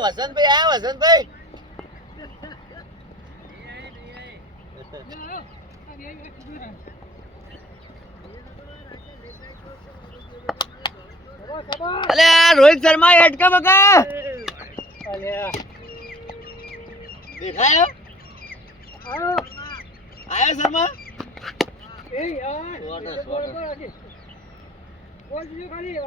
વસંતભાઈ આ વસંતભાઈ અલે રોહિત શર્મા હેડકા બકા દેખાયો આયો શર્મા એ યાર બોલ દીજો ખાલી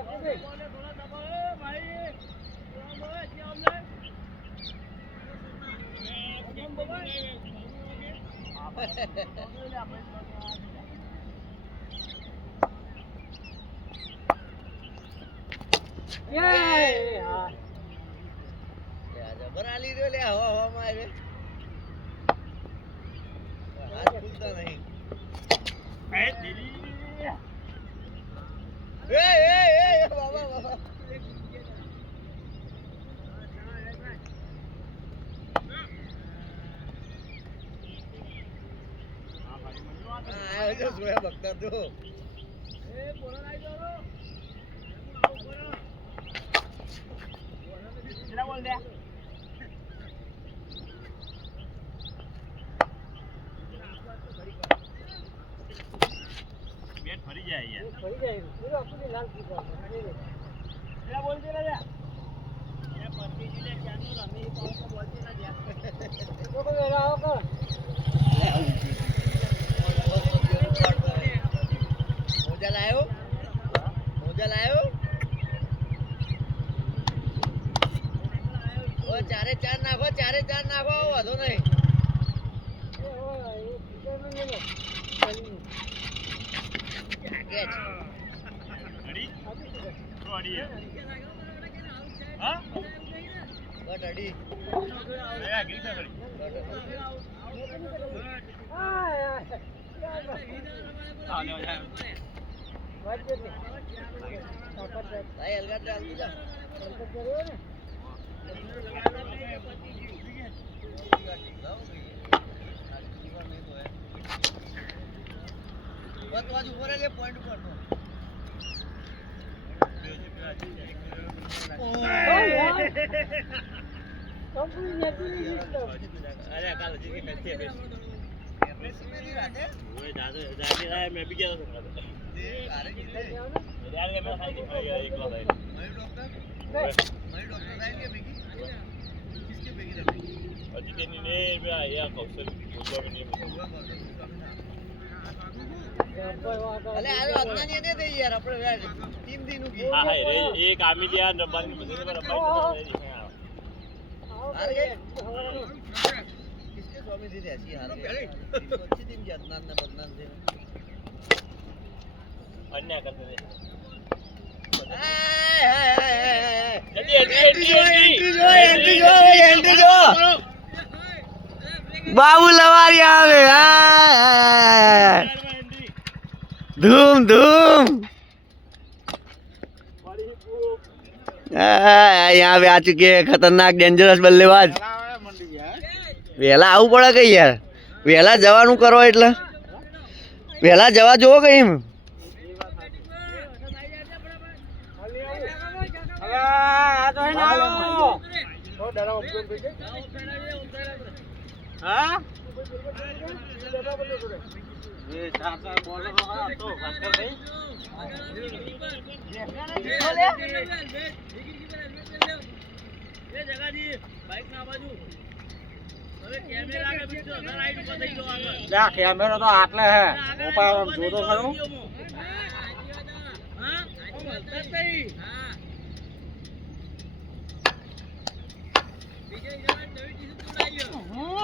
ચારે ચાર નાખો વધુ નહીં एक आम्ही स्वामी दीदी ऐसी हार गए अच्छी टीम की अदनान ने बदनाम से अन्याय करते थे एंट्री जो बाबू लवारी आवे धूम धूम यहाँ पे आ चुके हैं खतरनाक डेंजरस बल्लेबाज વેલા આવું પડે કઈ યાર વેલા જવાનું કરો એટલે વેલા જવા જોવો કઈ એમ कैमरा तो आटले है जो तो करूं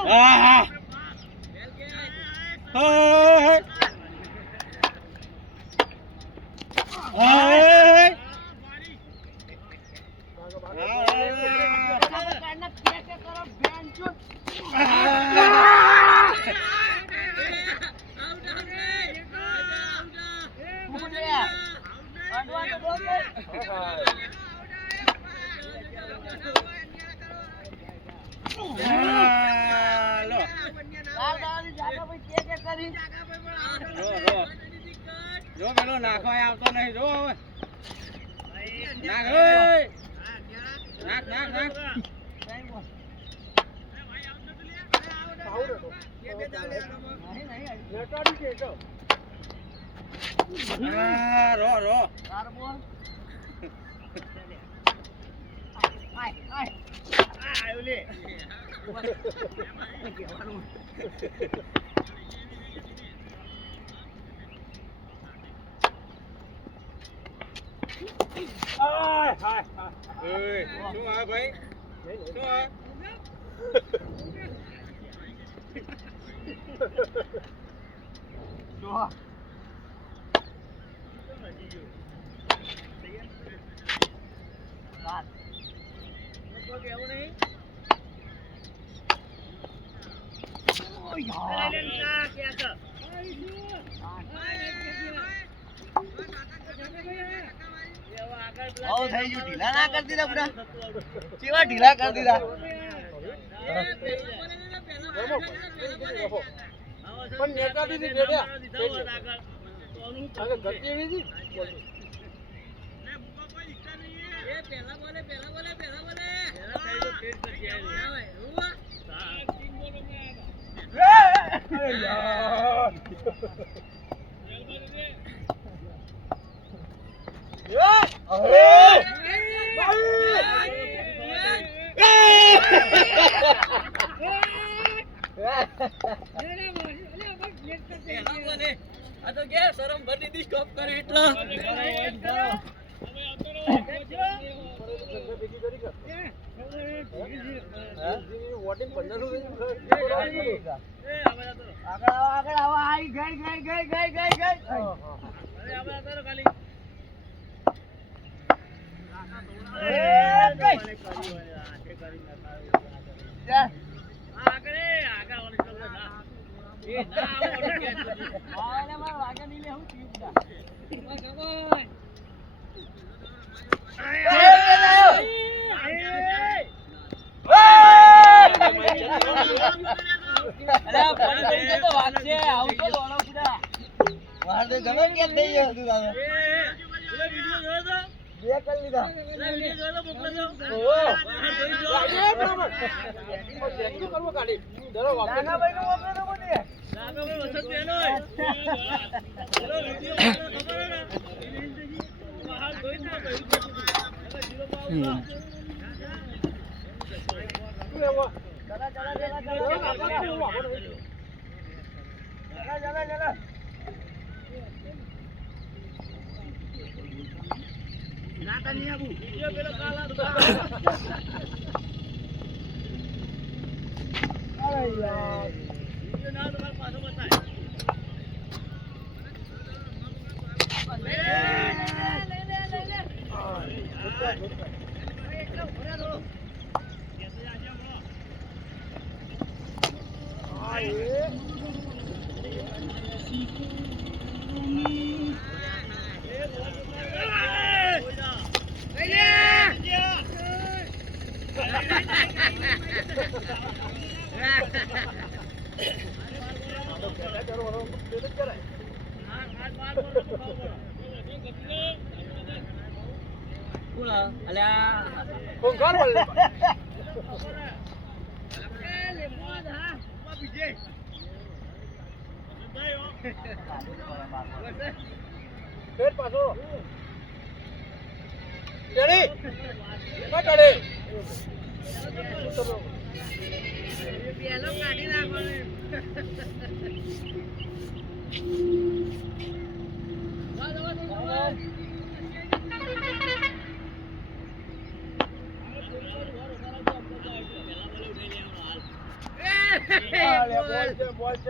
હા જો પેલો નાખવા આવતો નહીં જો હવે નાખ નાખ નાખ નાખ રો રો શું આ ભાઈ શું આ ઢીલા ના કરી દીધા પૂરા કેવા ઢીલા કરી દીધા પણ નેતા દીધી બેડ્યા આગળ ગતિ એવી હતી શરમ ભરી દી સ્ટોપ કરે એટલો વોટિંગ 15 આગળ આવો આઈ ગઈ ખાલી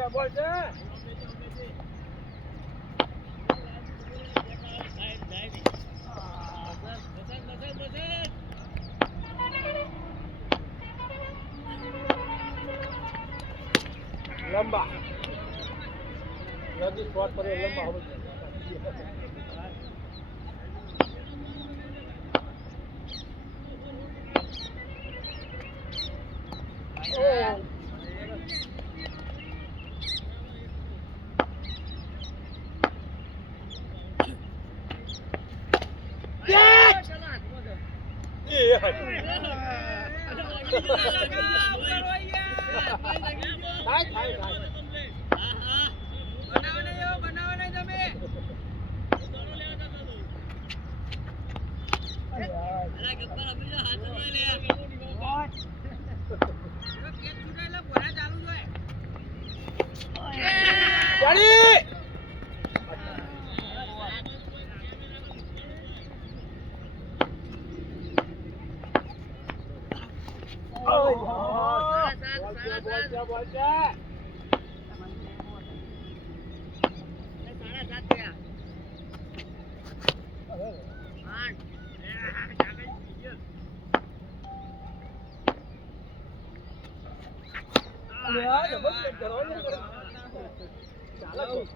બોલ છે લંબા નદી શોટ પર લંબા હવે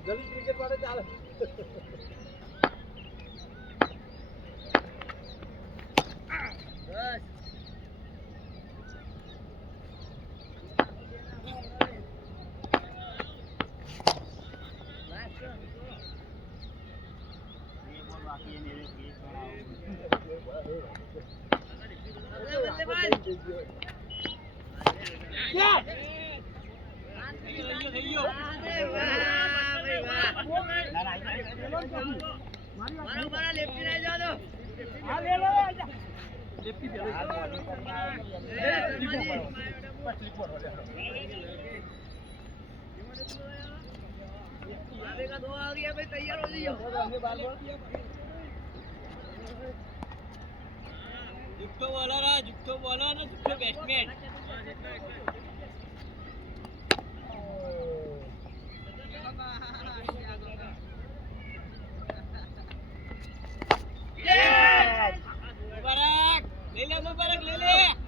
ગલી ક્રિકેટ માટે ચાલે जुट्टो बॉलर ना जुट्टो बैट्समैन मुबारक ले ले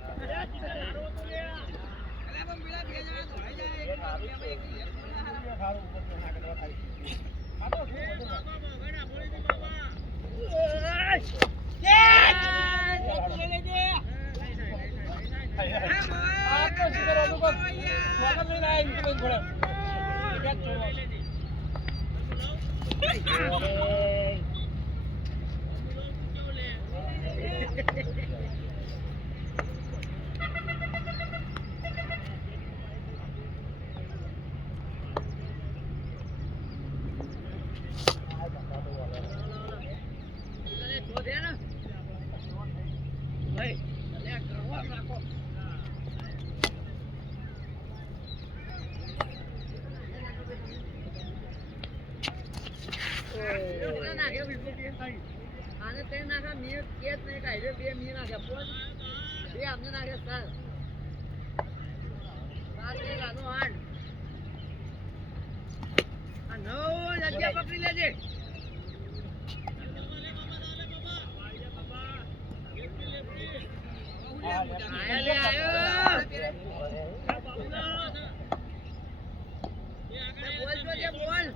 આને તે નાખા મીર કેસ ને કાઢે બે મીર નાખ્યા પોન બે આમને નાખ્યા સર સાત એક આનો 8 આ 9 જગ્યા પકડી લેજે બોલ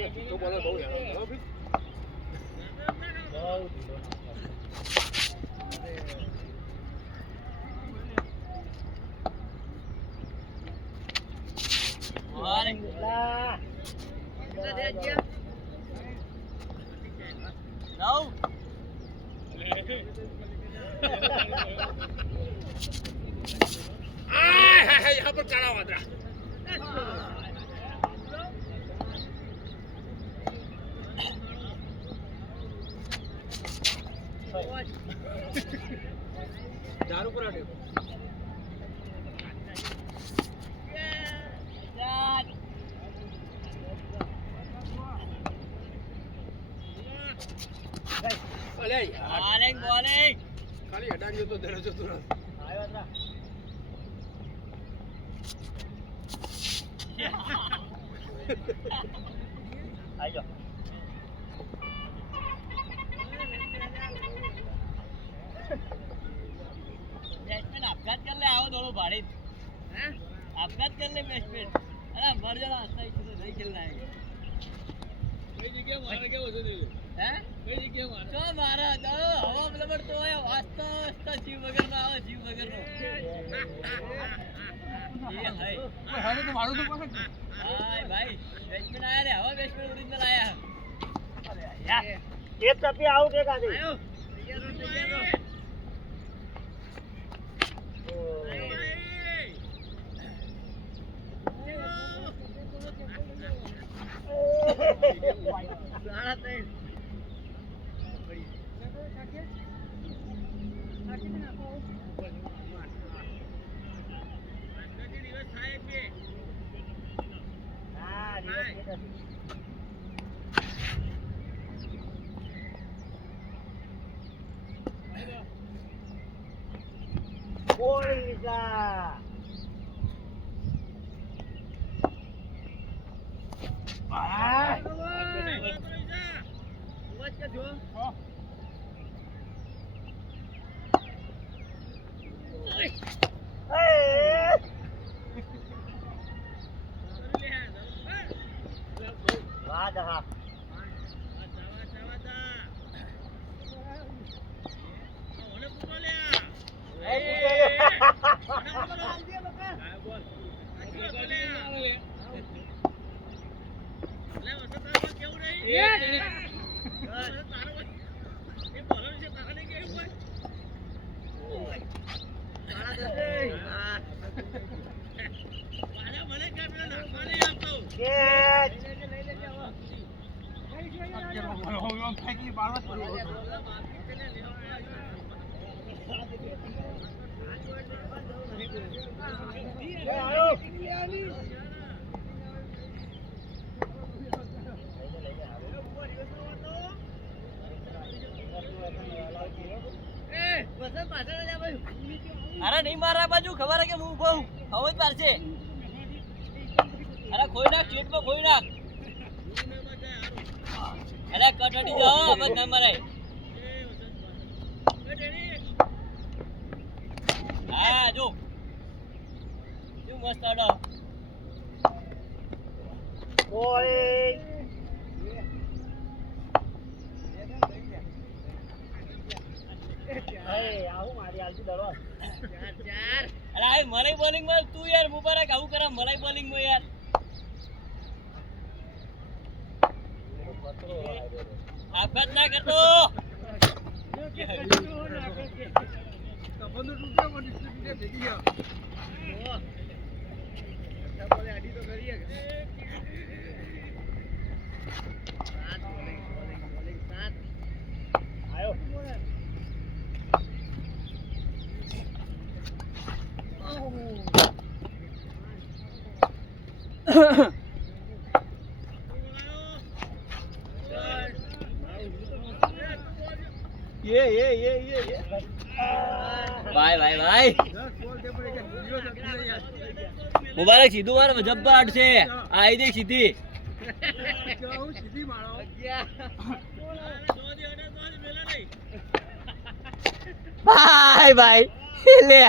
यार तो बोला दो यार अभी No. માથા પર કાળા વાદળા દારૂ કરાડે ખાલી અડાડ્યો તો દરજો તુરંત આજો બેટ્સમેન આપઘાત કર લે આવો દોડો ભાડી हैं આપઘાત કર લે બેટ્સમેન અરે મર જલા હસતા તો નહીં ખેલના है કઈ જગ્યા મારે કેવું છે हैं કઈ જગ્યા મારે તો મારા દડો હવા બલબર તો હોય વાસ્તો વાસ્તો જીવ વગરનો આવે જીવ વગરનો ये है હવે તો મારું તો પાસે हाय भाई बैट्समैन आया रे हवा बैट्समैन ओरिजिनल आया अरे यार एक टपी आओ के का दे आयो तैयार रहो सारा टाइम अरे नहीं मार रहा बाजू खबर है कि मुंह बहु हवा पार से अरे खोई नाख चीट में खोई नाख अरे कटड़ी जाओ अब न मरे हां जो जो मस्त आडो ओए अरे मलाई बॉलिंग में तू यार मुबारक आऊ करा मलाई बॉलिंग में यार आपघात ना करतो કપંદો તૂટ્યો પણ ડિસ્ટ્રિક્ટ ભેગી ગયા બોલે આડી તો કરીએ સાત બોલિંગ સાત આયો ये बाय बाय बाय मुबारक सीधू मार जब्बर से आई देख सीधी સીધી મારો बाय बाय ले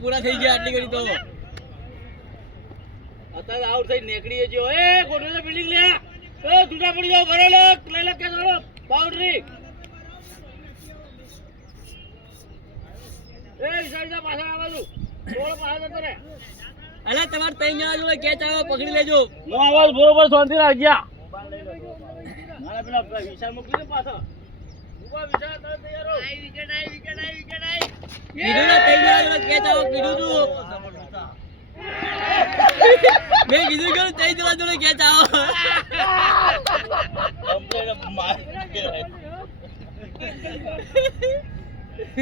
પૂરા થઈ ગયા આટલી ઘડી તો અત્યારે આઉટ થઈ નીકળી ગયો. એ કોટલે બિલ્ડિંગ લે એ જુદા પડી જાવ ભરે લે લઈ લે કે ચાલો બાઉન્ડ્રી એ સાઈડના પાછળ આવવાનું બોલ પાછળ જતો રે. અલા તમાર તઈ જણા જોડે કેચ આવે પકડી લેજો. હું આવાજ બરોબર શાંતિ રાખ ગયા. મારા પેલા વિશાલ મોકલી દે પાછળ. ઉભા વિશાલ તમે તૈયાર રહો. આઈ વિકેટ આઈ વિકેટ આઈ વિકેટ આઈ. કીધું ને તઈ જણા જોડે કેચ આવે કીધું તું. મેં કીધું કે તઈ જણા જોડે કેચ આવે. કમ્પ્લેટ માર કે આઈ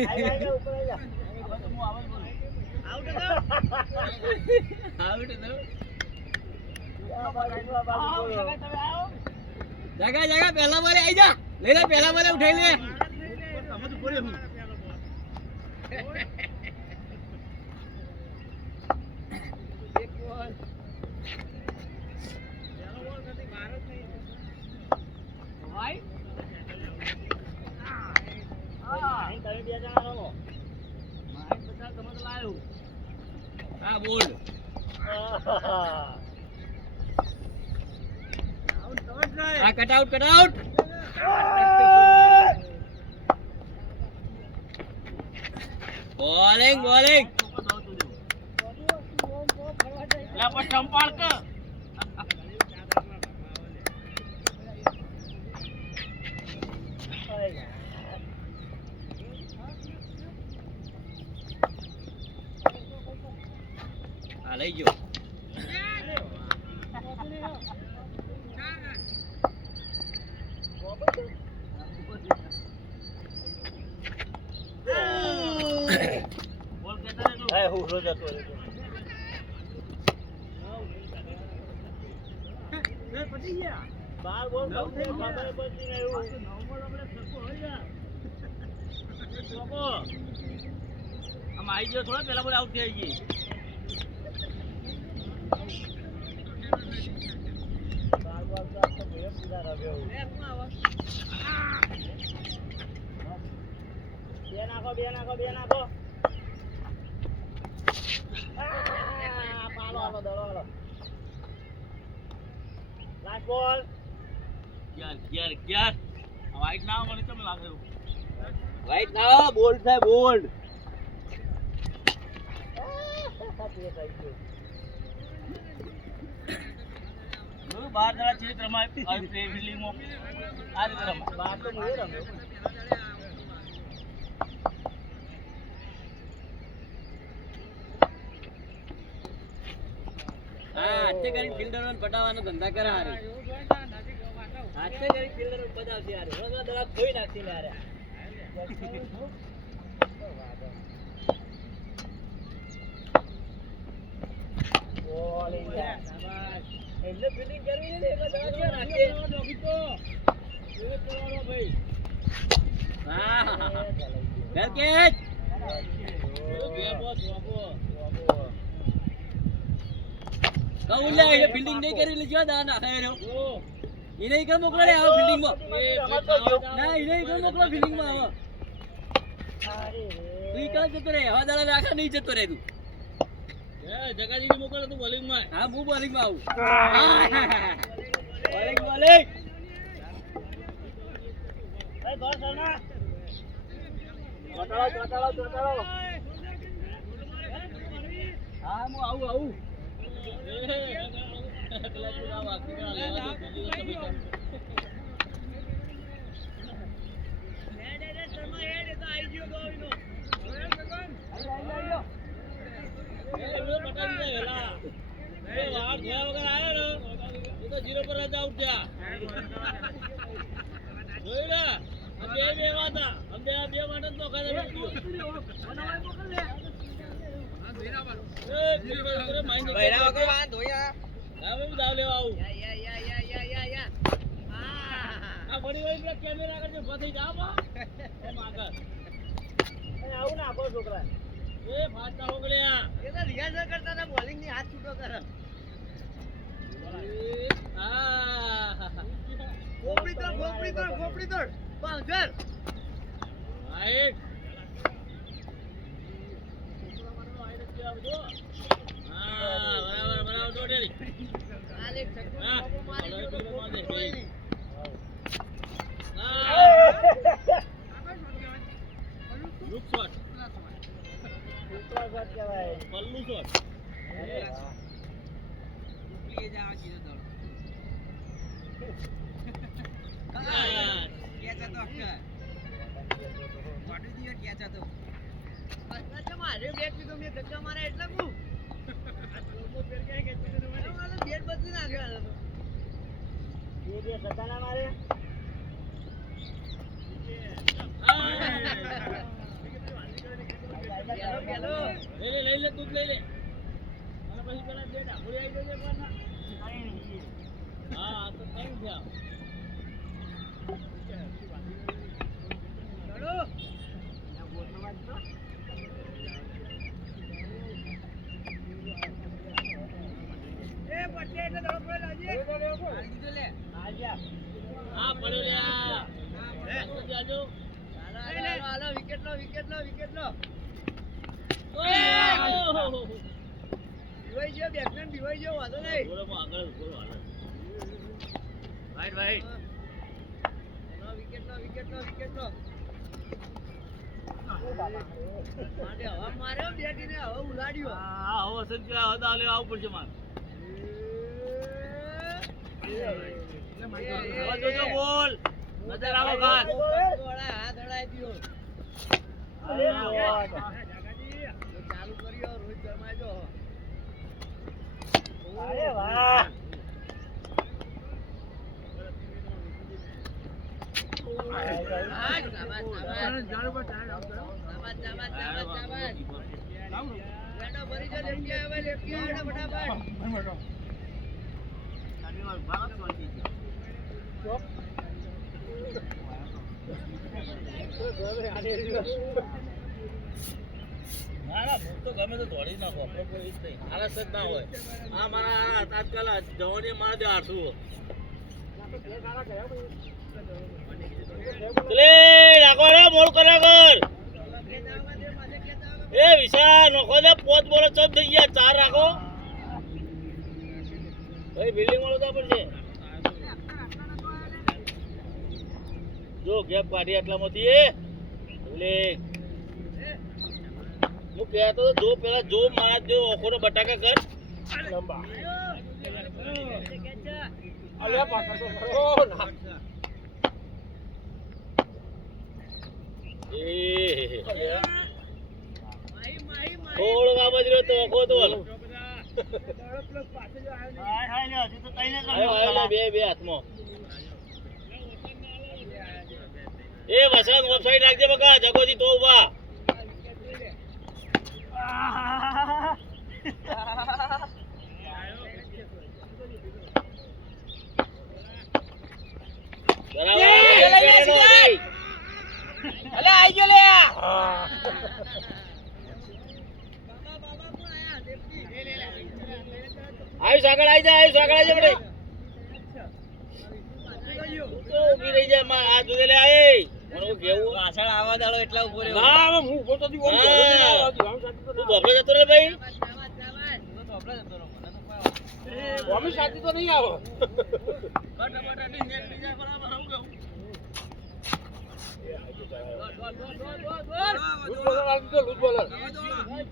આઈ ઉપર આઈ જા. જગા જગા પહેલા મારે આવી જા લઈ લે પહેલા મારે ઉઠાઈ લે હા બોલ હા કટ આઉટ બોલિંગ બોલિંગ લા પર ચંપાળ કે આ લઈ ગયો આવી ગયો થોડા પેલા બોલે આઉટ થઈ ગઈ બે નાખો પાલો આલો દડો આલો લાસ્ટ બોલ યાર વાઈટ ના મને કેમ લાગે વાઈટ ના બોલ્ડ થાય બોલ્ડ બાર જણા છે રમાય ફિલ્ડિંગમાં આ રીતે રમાય બાર તો હું રમ્યો હાથે કરી ફિલ્ડરો પટાવવાનો ધંધા કરે હારે હાથે કરી ફિલ્ડરો પટાવશે હારે વગર દડા ખોઈ નાખશે હારે બોલ ઇન્ડિયા શાબાશ એટલે ફિલ્ડિંગ કરવી ને એટલે દડા ક્યાં નાખે ડોગીતો એ કરવાનો ભાઈ હા વેલ કેચ બે બોલ કહું લે એને ફિલ્ડિંગ નહીં કરી એટલે જ્યાં દાન નાખે રહ્યો એને કઈ મોકલો લે આવો ફિલ્ડિંગમાં ના એને કઈ મોકલો ફિલ્ડિંગમાં આવો તું ઈ જતો રે હવા દાડા રાખા નહીં જતો રે તું જગાજી ને મોકલો તું બોલિંગમાં હા હું બોલિંગમાં આવું બોલિંગ બોલિંગ એ ગોળ સરના ચોટાળો હા હું આવું જીરો પર જ આઉટ થયા જોઈ લે બે વાતા બે માટે તો ખાધા કેમેરા કરજો ફસાઈ જાવ આવું નાખો છોકરા એ ફાસ્ટા હો ગયા એ તો રિહર્સલ કરતા હતા બોલિંગ ની હાથ છૂટો કરે ખોપડી તોડ પાંચર રાઈટ બરાબર દોડેલી પલ્લુ શોટ મારે બેટ લીધો મેં ધક્કા માર્યા એટલે બેટ બદલી નાખ્યો બે ધક્કા ના મારે લઈ લે તું લઈ લે અને પછી પેલા બેટ આખુરી આવી જશે પણ હા તો કઈ થયા માર્યો બેટી ને હવે ઉલાડ્યો હા હવે સંજ્ઞા હતા લે આવું પડશે માર જોજો બોલ નજર આવો ખાસ હાથ હડાઈ દીયો ચાલુ કર્યો રોહિત શર્મા જો અરે વાહ ગમે તો દોડી નાખો આલસ જ ના હોય આ મારા તાત્કાલ જવાની મારા દે 800 લે રાખો રે મોડ કરા કર એ વિશા નખો દે પોત બોલો ચપ થઈ ગયા 4 રાખો ભાઈ બિલ્ડિંગ વાળો તો પડશે જો ગેપ કાઢી એટલામાંથી એ લે હું કહેતો તો જો પેલા જો મારા જો ઓખોનો બટાકા કર લંબા અલ્યા પાકા તો કરો ના એ થોડો બાબજ રહ્યો તો ઓખો તો બે હાથમાં એ વસંત ઓફસાઈડ રાખજે બકા જગોજી તો ઉભા આયુષ આગળ આવી જા બેટા તો ઊભી રહી જા માં આ જોઈ લે આય મને કેવું પાછળ આવા દાડો એટલા ઉભો રહ્યો ના હવે હું ઉભો તો દી ઓમ તું ધોપડે જતો રે ભાઈ ઓમી સાથી તો નહીં આવો બટા ની નેક ની જાય બરાબર આવું ગયું લૂટ બોલર આવી ગયો લૂટ બોલર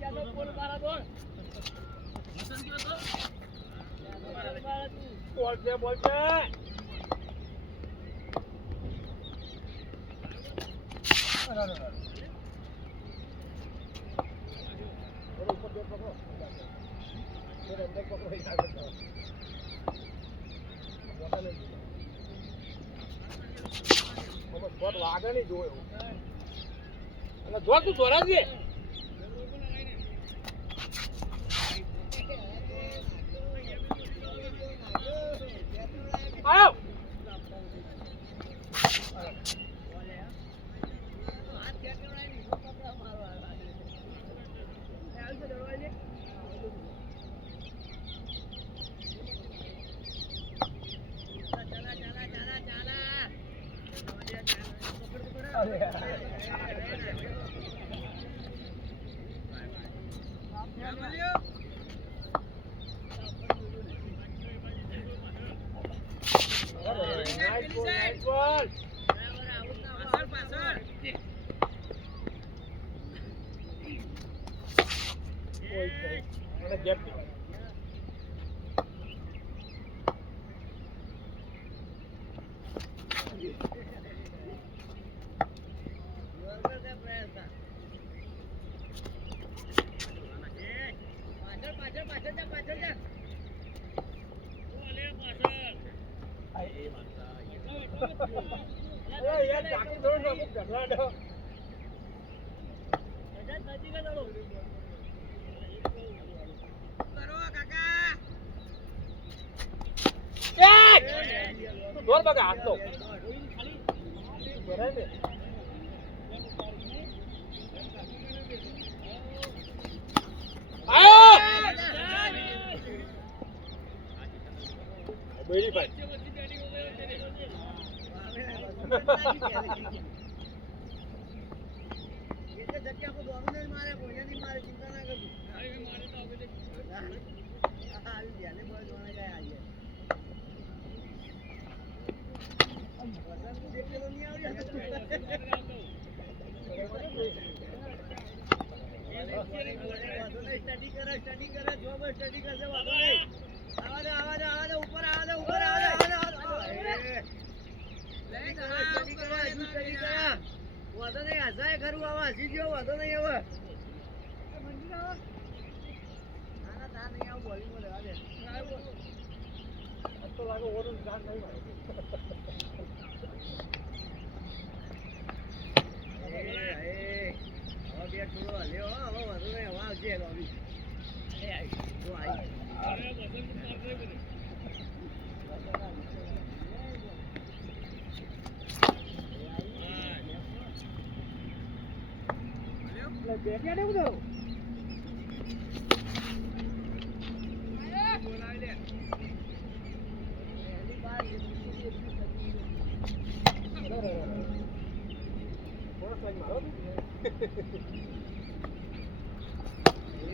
ચાલો બોલ મારા બોલ મસન ગયો તો બોલ છે લાગે નહીં જોયો અને જો તું જોરા છે આવ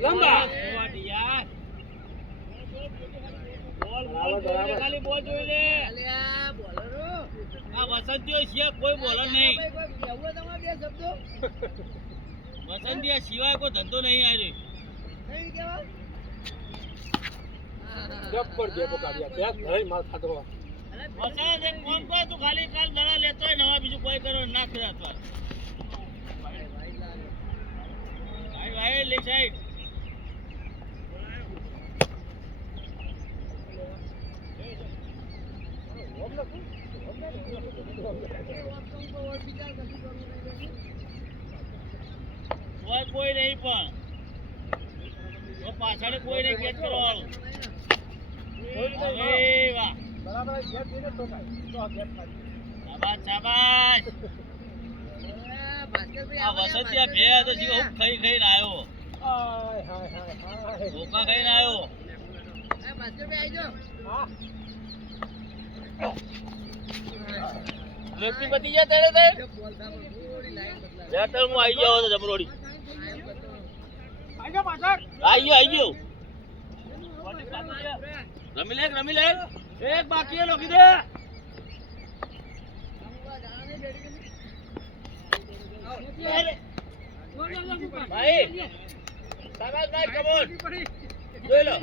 લંબા યાર બોલ ખાલી બોલ જોઈ લે અલ્યા બોલરો આ વસંતીઓ સિવાય કોઈ બોલર નહીં કેવું તમારા બે શબ્દો વસંતીઓ સિવાય કોઈ ધંધો નહીં આવી નહીં કેવા જબ્બર જેકો કાઢ્યા ત્યાં ઘરે માર ખાતો વસંત એક કોમ કોઈ તું ખાલી કાલ દડા લેતો હોય નવા બીજું કોઈ કરો ના થયા તો ભાઈ લે સાઈડ કોઈ નહીં પણ પાછળ કોઈ નહીં કેચ કરવાનું વાહ બરાબર ગેપ દીને તો કાઈ તો ગેપ શાબાશ શાબાશ આ વસંતિયા ભે તો જીવ હું ખાઈને આવ્યો હાય હાય હાય હાય ધોકા ખાઈને આવ્યો લેફ્ટી પતી જાય તેડે તે લેટર હું આવી ગયો તો જબરોડી આવી ગયો રમી લે એક બાકી લોકી દે ભાઈ સાબાસ ભાઈ કમોન જોઈ લો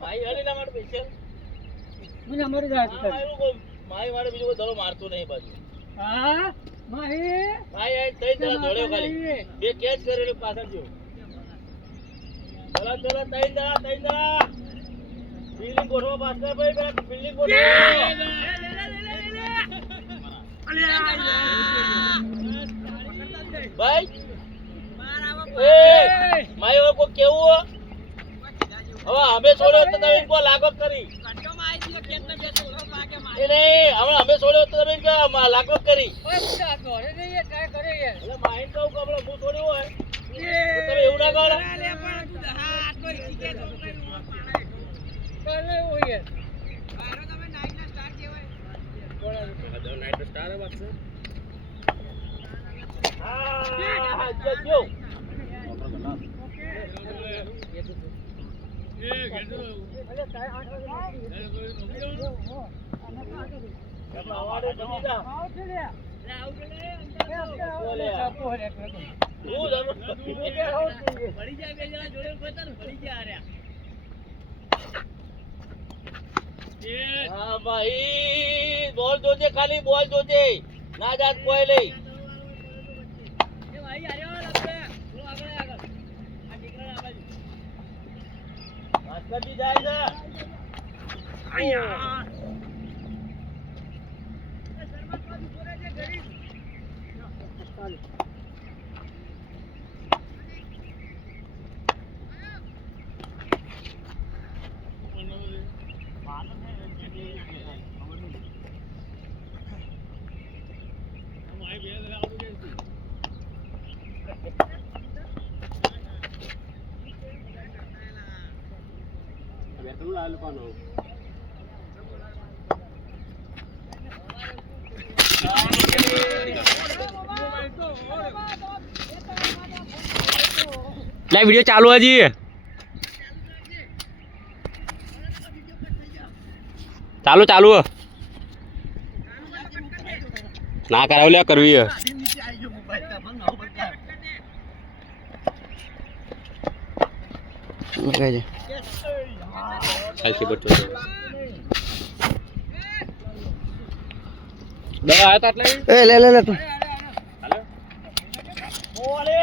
ભાઈ હલી ના માર પૈસે મને મરી જાય માઈ મારે બીજો કોઈ ધરો મારતો નહીં બાજુ હા માહી ભાઈ આ તઈ જરા ધોળ્યો ખાલી બે કેચ કરેલો પાછળ જો ચલો તઈ જરા બિલ્ડિંગ ગોઠવો પાછળ ભાઈ પેલા બિલ્ડિંગ ગોઠવો ભાઈ માઈ હવે કોઈ કેવું હવે અમે છોડ્યો તો તમે ઇनको લાગો કરી એ નહીં હવે અમે છોડ્યો તો તમે ઇनको લાગો કરી એટલે માઈન કહું કે આપણે હું છોડ્યું હોય તમે એવું ના કરો ભાઈ બોલ જોજે ખાલી બોલ જોજે ના જાત કોઈ લઈ માસ્ટરજી જાય છે લાઈવ વિડિયો ચાલુ હજી ચાલુ ના કરાવ લે કરવી દવા આવ્યા હતા એટલે લે તું ઓલે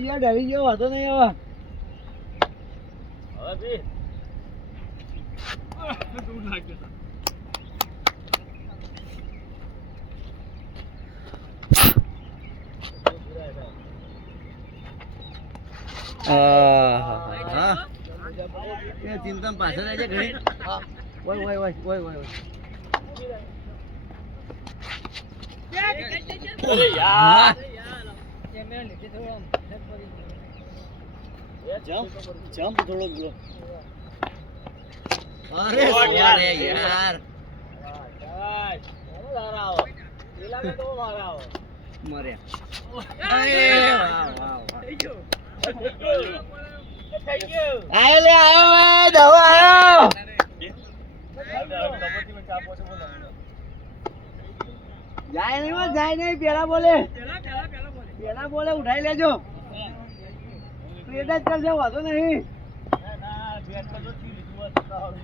યાર ડરી ગયો વાતો નહીં હવે ચિંતા પાછળ આવી જાય ઘણી જમ્પ થોડો ગયો અરે યાર મર્યા આયો લે આયો એ દવો આયો જાય નહીં હો, જાય નહીં પેલા બોલે ઉઠાઈ લેજો પ્લેટ જ કરજો વાંધો નહીં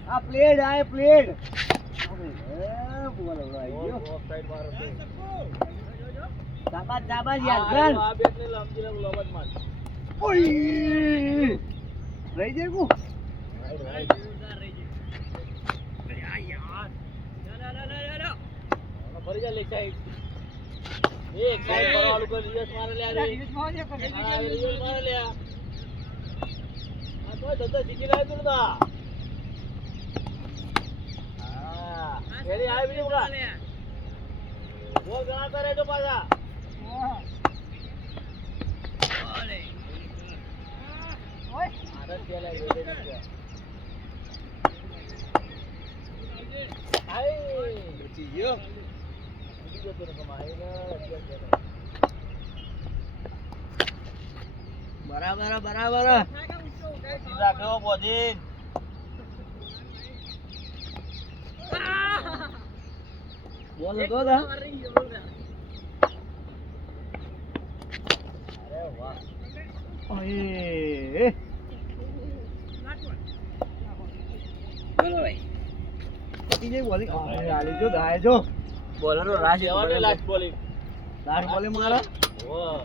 આ પ્લેટ આ પ્લેટ જાબાજ યાર રહી જાય કુ ફરી જા લેક સાઈડ એક સાઈડ પરવાળું કોઈ રિયસ મારે લે આ રિયસ મારે લે આ તો ધંધો શીખી લાય તું તા હા એની આવી બી ઉડા બોલ ગણાતા રહેજો પાછા ઓલે ઓય આદત કેલા વેડે છે આય બચી ગયો બરાબર બરાબર રાખો બોધી બોલ તો દા અરે વાહ ઓય બોલો ભાઈ પતી જઈ બોલિંગ આલી જો દાય જો બોલરો રાજ લેવાની લાસ્ટ બોલિંગ મારા વાહ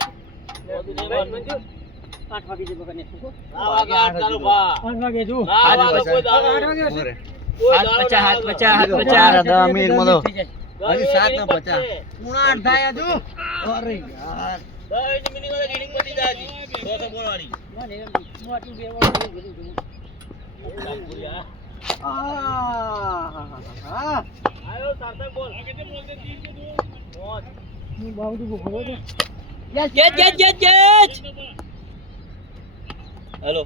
બોધી ને મંજુ 8 વાગે જે બકને આ વાગે 8 ચાલુ ભા 8 વાગે જો આ વાગે કોઈ દાડો 8 વાગે હાથ 50 10 મિનિટ માં તો હજી 7 ના 50 પૂણા 8 થાય હજુ અરે યાર 10 મિનિટ માં રીડિંગ પતી જાય જી 200 બોલવાની મને મોટું બે વાળું બધું પૂરિયા આયો સાર્થક બોલ આગે તે બોલ દે 3 કે 2 મોજ હું બાવડું બોલો દે યસ હેલો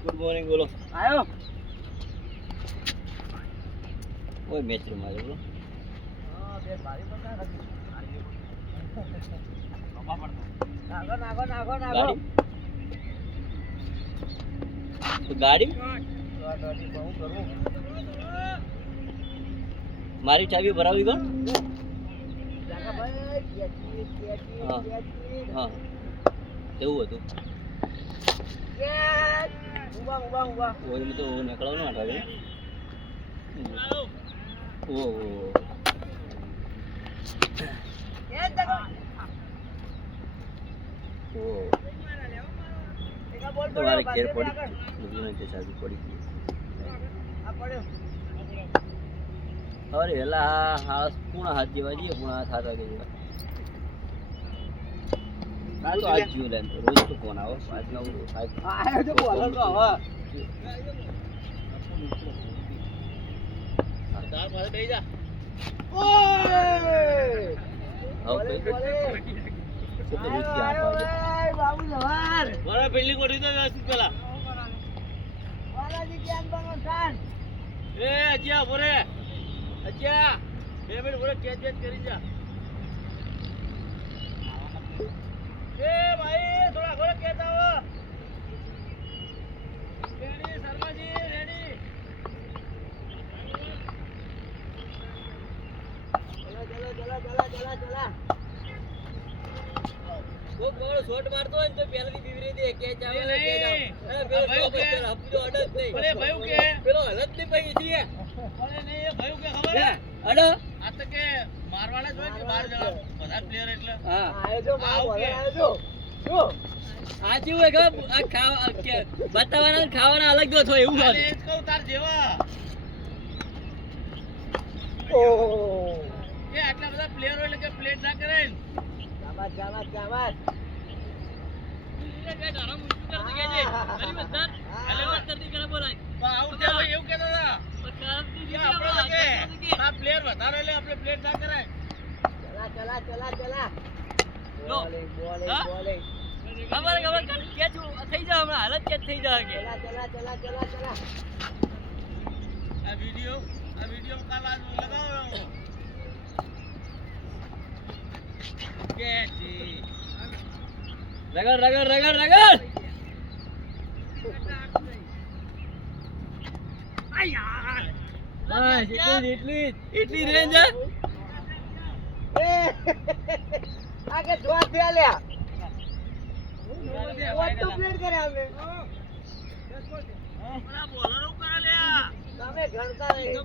ગુડ મોર્નિંગ બોલો આયો ઓય મેચ રમાય બોલો હા બે ભારી પતા નાગો ગાડી મારી ચાવી ભરાવી કોણ હા એવું હતું ઓય તો નીકળવાનું અટાવે ઓ તમારે ઘેર પડી તે ચાવી પડી ગઈ અરે એલા હા પૂણા હાથ જેવા જઈએ પૂણા હાથ વાગે જેવા આ તો આજ જીવ લેન રોજ તો કોણ આવો આજના આયો તો બોલર તો હવે તાર પાસે બેહી જા ઓય આવ બાબુ જવાર બરાબર બિલ્ડિંગ ઓડી તો વ્યવસ્થિત પેલા વાલાજી કેમ બનો શાન એ અજ્યા બોરે અજ્યા 2 મિનિટ બોરે કેચ કરી જા એ ભાઈ થોડા ઘોડે કેચ આવો રેડી શર્માજી રેડી ચલા કોક ગોળ શોટ મારતો હોય ને તો પેલાની બીવરી દે કેચ આવે ને કેચ આવે પેલો પેલો હપજો અડત નહીં અરે ભયું કે પેલો હલત નહીં પઈ છે અરે નહીં એ ભયું કે ખબર હે અડ આ તો કે મારવાળા જ હોય કે 12 જણા બધા પ્લેયર એટલે હા આયો જો આયો જો જો આ જેવું હોય કે આ ખાવા કે બતાવવાના ને ખાવાના અલગ જ હોય એવું હોય એ જ કહું તાર જેવા ઓ એ આટલા બધા પ્લેયર હોય એટલે કે પ્લેટ ના કરે જામાત પ્લેયર વધારે એટલે આપણે પ્લેટ ના કરાય ચલા બોલિંગ ખબર કેચ થઈ જાય હમણાં હાલત કેચ થઈ જાય ચલા આ વિડિયો કાલ આજ લગાવો રગડ બસ એટલી રેન્જ આગે જોવા દે લ્યા વોટ તો પ્લેટ કરે આપણે તમે ગણતા રહી ગયો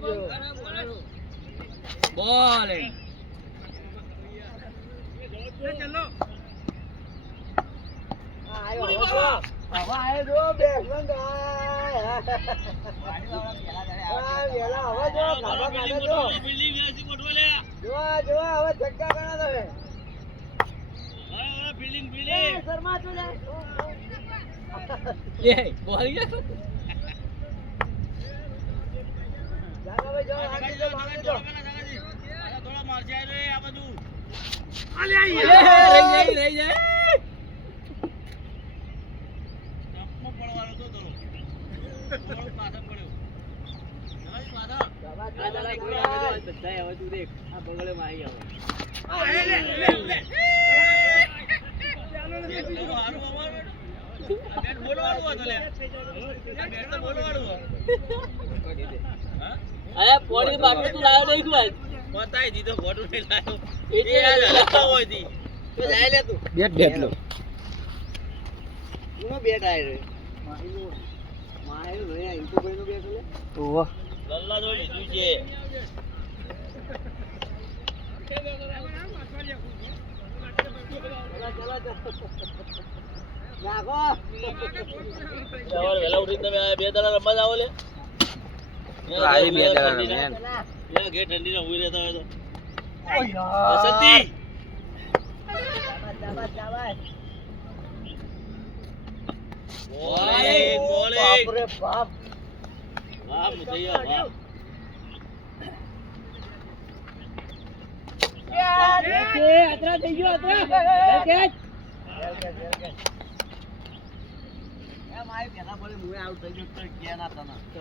બોલ ચલો આયો હવે આયો જો બેસમંદ આ વેલા હવે જો ખાવા કાઢે જો બિલ્ડિંગ વેસી ગોઠવો લે જો હવે ધક્કા ગણા દે હવે બિલ્ડિંગ શર્મા તો લે એ બોલ ગયા જાગા ભાઈ જો આગળ જો માંગે જો થોડા માર જાય રે આ બધું આલે આઈ રહી જાય ટપમાં પડવાનો તો થોડો પાછળ પડ્યો બધાય હવે તું દેખ આ બગલે માં આવી અરે પોણી બાકી તું લાવ્યો નહીં ખવાય બતાઈ દીધો ફોટો નહીં લાવ્યો એ યાર હોય દી તો જાય લે તું બેટ લો કોનો બેટ આય રે માહેલ રે ઇન્ટુ ભાઈ નો બેટ લે ઓહ લલ્લા જો લીધું છે ચાલ વેલા ઉઠી તમે બે દાડા રમવા જાવ લે આઈ બે દાડા રમ્યા યા ઘે ઠંડી ના ઉઈ રહેતા હોય તો સતી બોલે બાપ રે બાપ વાહ મુજૈયા વાહ અતરા થઈ ગયો અતરા કેચ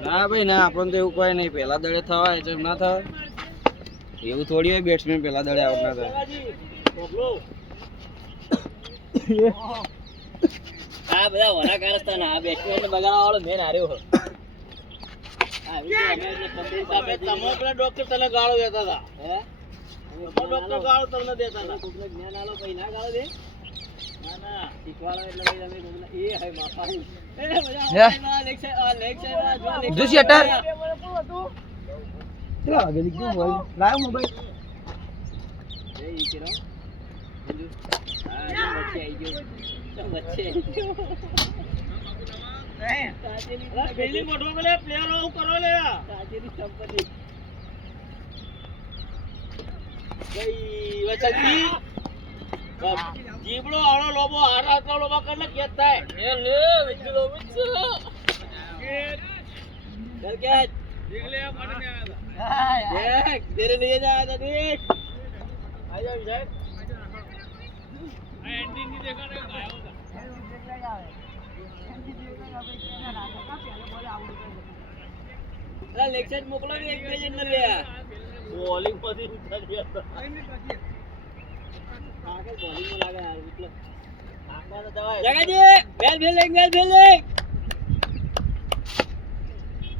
ના ભાઈ ના આપણને તો એવું કોઈ નહીં પેલા દડે થવાય છે ના થાય એવું થોડી હોય બેટ્સમેન પેલા દડે આઉટ ના થાય આ બધા વડા કારસ્તાન આ બેટ્સમેન ને બગાડવા વાળો મેન હાર્યો હો તમે પેલા ડોક્ટર તને ગાળો દેતા હતા હે ડોક્ટર ગાળો તમને દેતા હતા કોકને જ્ઞાન આલો પછી ના ગાળો દે ના ના શીખવાડો એટલે ભાઈ તમે કોકને એ હે માફા એ મજા લેગ સાઈડ જો જો શેટર ચલો આગે લીધું ભાઈ લાવ મોબાઈલ એ ઈ કેરો બંજુ આ વચ્ચે આવી ગયો વચ્ચે બિલ્ડિંગ મોટો કરે પ્લેયર આઉટ કરો લે તાજેરી સંપત્તિ ગઈ વચનજી જીબડો આવડો લોબો હારા લોબા કરને કેત થાય એ લે વિજલો વિજલો ચલ કે દેખ લે પાણી મે આયા દેખ તેરે लिए जाया था देख आ जा विजय आ एंडिंग नहीं देखा नहीं गाया होगा અલા લેક્ચર મોકલો કે એક પેજ ને લે બોલિંગ પછી ઉતાર ગયા હતા આગળ બોલિંગ માં લાગે યાર એટલે આખવા તો દવા જગાજી વેલ ફિલ્ડિંગ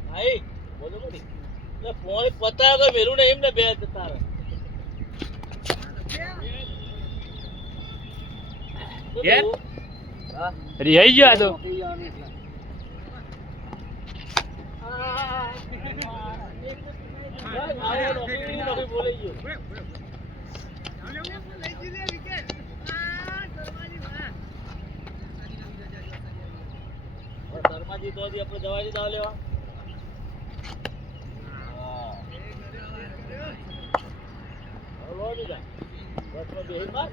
ભાઈ બોલો બોલી લે ફોન પતા કે મેરું ને એમને બે તારે યાર રિહાઈ ગયો તો શર્માજી તો આપણે દવાઈ દાવ લેવા લોડી જા બસ માં બેહી માર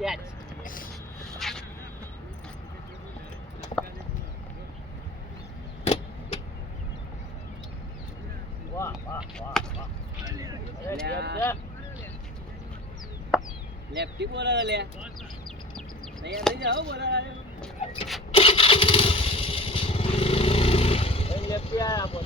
Yes. Wow. Lefty bola le. તૈયાર થઈ જાઓ બોલા લેફ્ટ આયા બોલ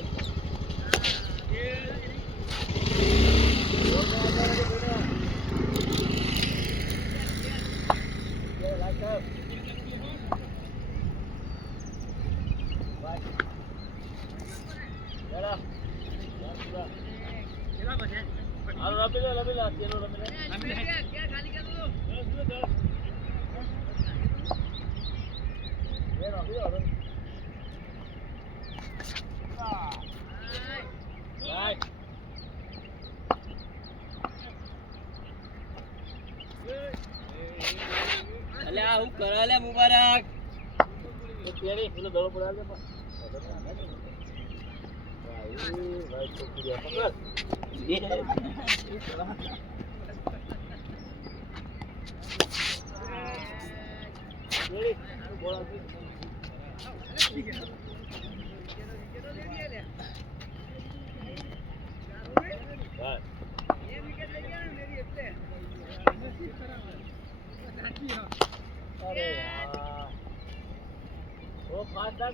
અલ્યા હું કરે લે મુબારક તેરી પેલો દડો પડાવ દે ભાઈ છોકરી પકડ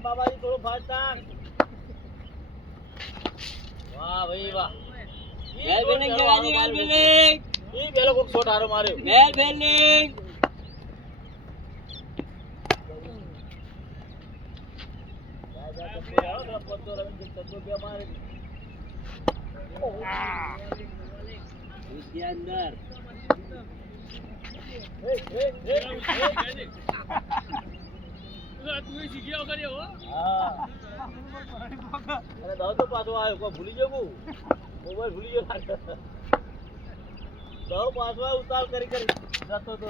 બાબાજી થોડું ફાસ્ટ થાક વાહ ભાઈ વાહ મેલ ફિલ્ડિંગ જગાજી મેલ ફિલ્ડિંગ ઈ પેલો કોક શોટ હારો માર્યો મેલ ફિલ્ડિંગ અંદર તું શીખ્યો કર્યો હા અરે દાવ તો પાછો આવ્યો કોઈ ભૂલી જવું મોબાઈલ ભૂલી ગયો દાવ પાછો આવ્યો ઉતાર કરી જતો તો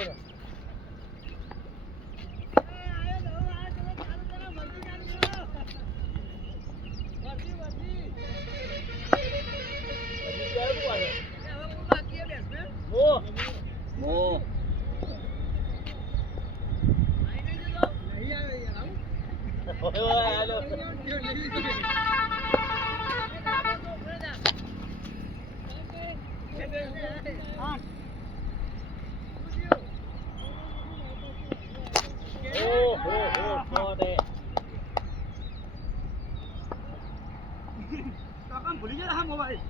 ભૂલી ગયા મોબાઈલ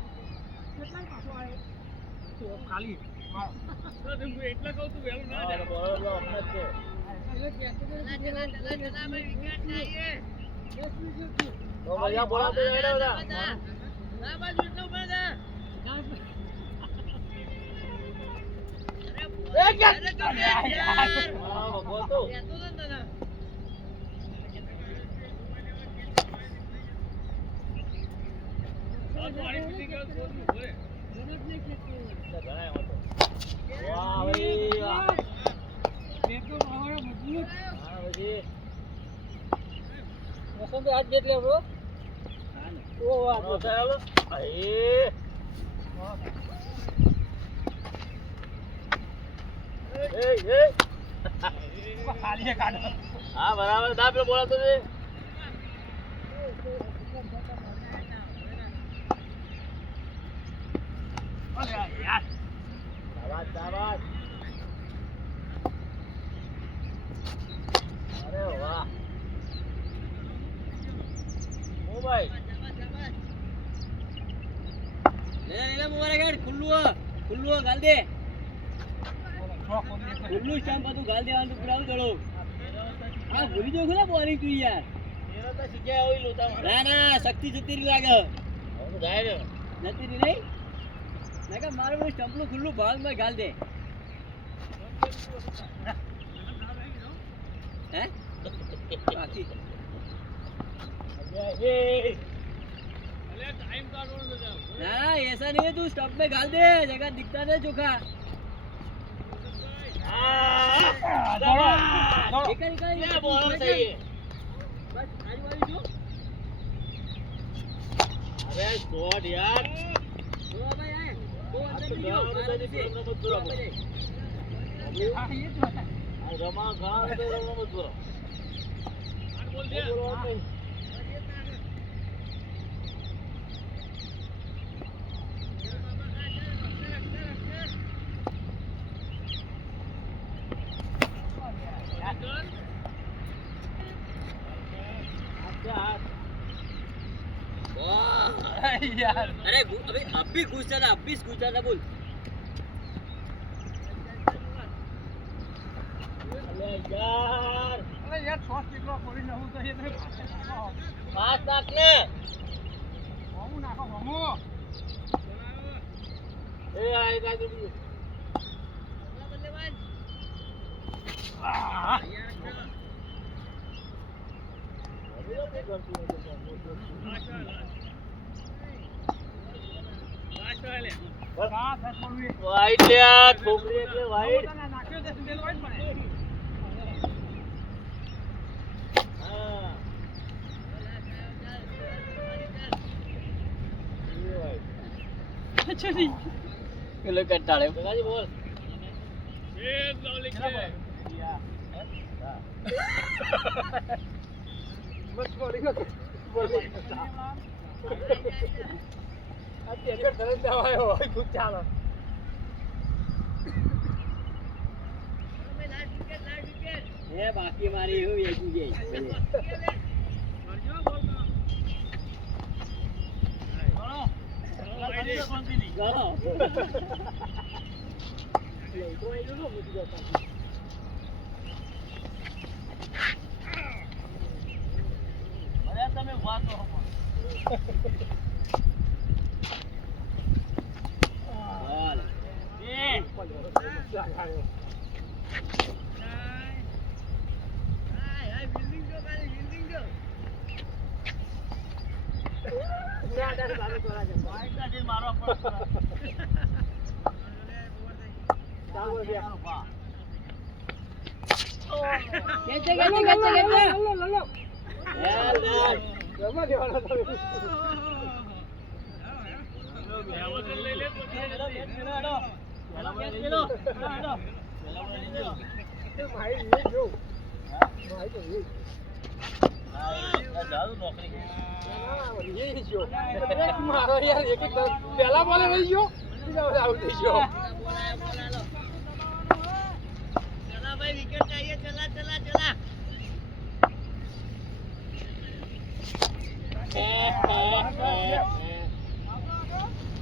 કેટલા પાછો આવ્યો ખાલી એટલા કહું તું વહેલું ના જાય બરોબર હમણાં છે તો ભૈયા બોલા તો એડો ના ના બાજુ એટલો પડે અરે યાર હા બોલ તો आज देख ले ब्रो ओ चलो खाली काट हां बराबर दा पे बोला तो जी अरे यार शाबाश अरे वाह ओ भाई ले मुबारक यार खुल्लू गाल दे खुल्लू स्टंप तू गाल दे वालू पुराव दड़ो हां भूली जो खुला बोलिंग तू यार मेरा तो सीखे होई लोता ना शक्ति जती री लागे હવે જાય રે જતી રી નહીં મેં કે મારું સ્ટંપલું ખુલ્લું ભાગ માં ગાલ દે હે બાકી ये अरे टाइम का रोल दे ना ऐसा नहीं है तू स्टंप में गाल दे जगह दिखता नहीं चोखा ये बॉल सही है बस आजू वाली जो अरे गॉड यार वो भाई आए वो अंदर नहीं हो मत पूरा हां ये तो है रमा गाल दे मत पूरा बोल दिया अरे अभी अब भी घुसा था, अब भी घुसा था, बोल। अरे यार शॉट निकलो पड़ी ना हो तो ये पास नाखने हमू नाखो हमू ए आए दादू बल्लेबाज वाइट यार ठोकरी એટલે વાઈટ નાખ્યો છે સિંગલ વાઈટ પડે હા अच्छा जी किलो कंटाळे बगाजी बोल एक लावले के बस बोली ना बोल અત્યારે તરત જવાયો હોય ખૂબ ચાલો એ બાકી મારી એવું વેચી ગઈ મારજો બોલ ના ચલો અરે તમે વાતો પેલા બોલે રહી ગયો આઉટ થઈ ગયો ચલા ભાઈ વિકેટ चाहिए चला चला चला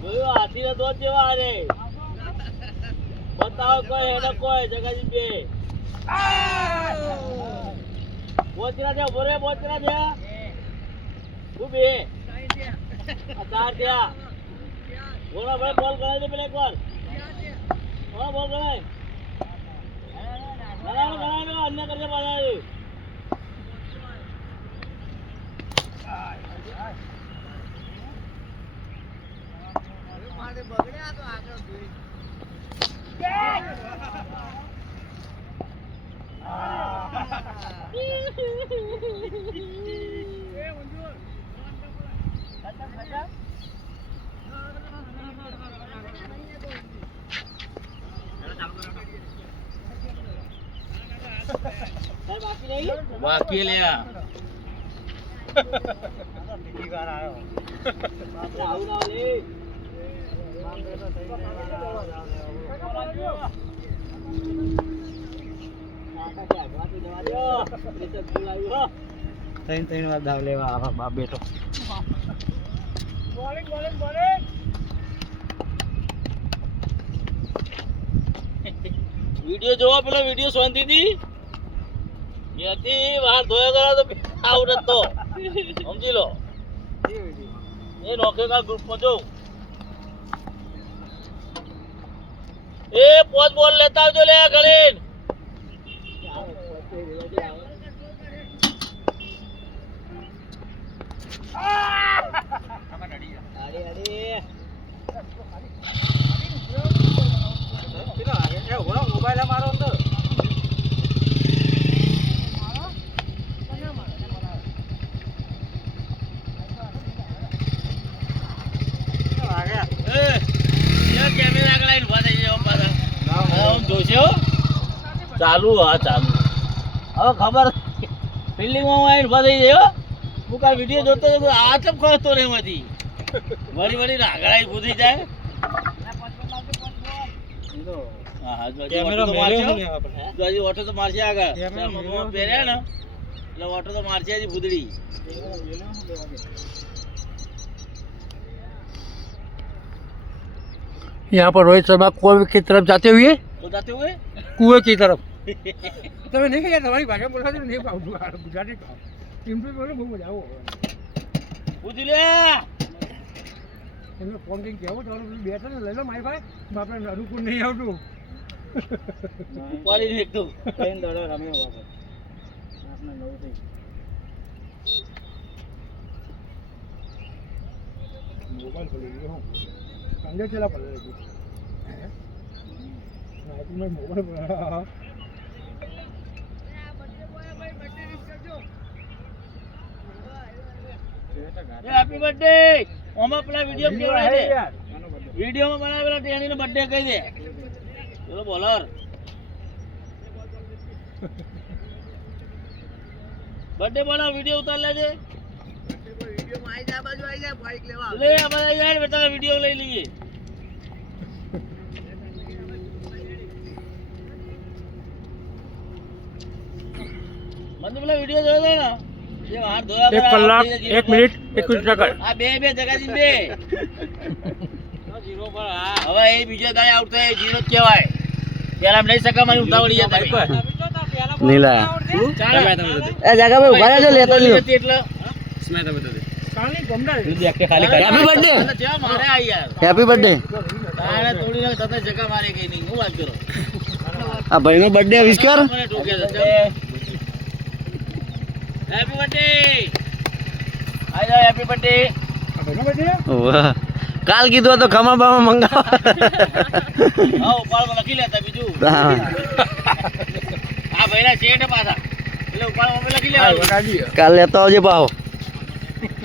બોલો હાથી ના દોત જેવા આરે बताओ कोई है ना कोई जगह जी पे बोचरा दे बोरे बोचरा दे खूबे अतार दिया बोला बड़े बॉल करा दे पहले एक बार हां बॉल करा ना अन्य करके मारा है मारे बगड़े आ तो आगे दूरी बाकी लिया ત્રણ વાર ધાવ લેવા આવા બાપ બેટો બોલિંગ બોલિંગ બોલિંગ વિડિયો જોવો પેલો વિડિયો શાંતિથી યતી વાર ધોયા કરો તો આઉટ હતો સમજી લો એ નોકેકા ગ્રુપ માં જો એ પોચ બોલ લેતા આવજો લે ગળીન મોબાઈલ મારો તો કેમેરા આગળ આવીને ઉભા થઈ જાય પાછા જોશે ચાલુ હા ચાલુ હવે ખબર ફિલ્ડિંગમાં આવીને ઉભા થઈ જાય હું કાલ વિડીયો જોતો આ ચમ ખોતો રે એમાંથી વળી આગળ આવી ભૂતી જાય ઓટો તો મારશે આગળ પહેર્યા ને એટલે ઓટો તો મારશે હજી ભૂદડી यहाँ पर रोहित शर्मा कुएं की तरफ जाते हुए वो जाते हुए कुएं की तरफ તમે નહીં કહ્યા તમારી ભાષા બોલવા તો નહીં પાઉં ગુજરાતી સિમ્પલી બોલો બહુ મજા આવો પૂછ લે એમને ફોન કરીને કહેવું તમારું બે ત્રણ લઈ લો મારી ભાઈ આપણે અનુકૂળ નહીં આવતું ઉપાડી ને એક તો કઈ દડો રમ્યો બાપા આપણે નવું થઈ મોબાઈલ ભરી ગયો અંદર ચલા પડે મોબાઈલ હેપી બર્થડે ઓમાં પેલા વિડિયો કેવડાય દે વિડિયોમાં બનાવેલા ટેણીનો બર્થડે કહી દે ચલો બોલર બર્થડે બનાવ વિડિયો ઉતાર લેજે વિડીયોમાં આવી જા બાજુ આવી જા બાઈક લેવા લે આ બધા યાર બેટા વિડિયો લઈ લઈએ મને પેલા વિડિયો જોયો ને જે હાથ ધોયા 1 કલાક 1 મિનિટ 21 સેકન્ડ આ બે જગા દી બે જીરો પર હા હવે એ બીજો દાડે આઉટ થાય જીરો જ કહેવાય પેલા નહીં સકામાં ઉતાવળી જતા નીલા ચાલે એ જગા ભાઈ ઉભા રહેજો લેતો જ એટલે કાલની ગમડા હેપી બર્થડે ત્યાં મારે આ યાર હેપી બર્થડે તારે થોડી ના તને જગા મારે કઈ નહીં હું વાત કરો આ ભાઈનો બર્થડે વિશ કર મને ઠોકે છે હેપી બર્થડે આઈ જાવ હેપી બર્થડે વાહ કાલ કીધું તો ખમા બામા મંગાવ હા ઉપાડમાં લખી લેતા બીજું આ ભાઈના શેઠ પાછા એટલે ઉપાડમાં લખી લેવા કાલ લેતો આવજે પાહો